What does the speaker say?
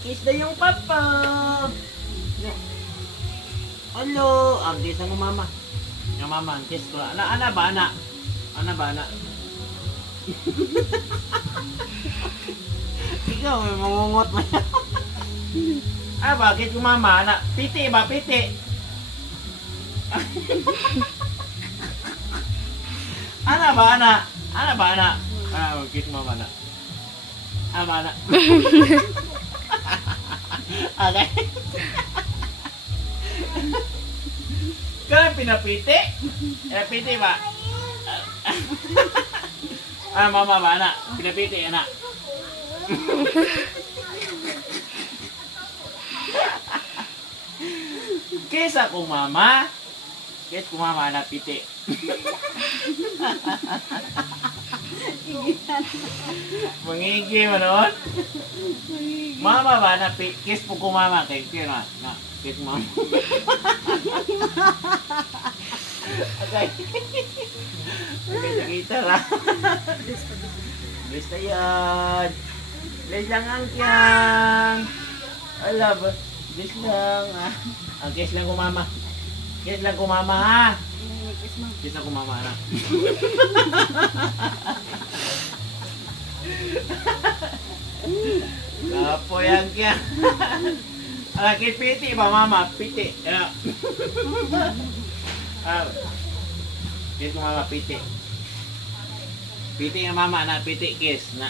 Kiss na yung papa. Hello. Kiss ang mama. Yung mama, kiss ko. Ana ba, ana? Ana ba, ana? Ikaw, may mangungot mo yan. Bakit yung mama, ana? Piti ba, piti? Ana ba, ana? Ana ba, ana? Kiss mama, ana. Ba, ana? Okay. Kaya pinapiti? Piti ba? Mama ba, anak? Pinapiti, anak? Kiss ako, mama. Kiss ko, mama, anak, piti. Mangigi mo noon? Mama ba, anak, kiss po ko, mama. Thank you, na. Kiss mama. Okay. Kita lah. Bless na yan. Bless lang ang kyang. Ala ba? Bless lang. Kiss lang ko mama. Kiss lang ko mama ha. Kiss lang ko mama na. Kapo yan kyang. Kiss piti ba mama? Piti. Kiss ko mama, piti. Piti nga mama na, piti kiss na.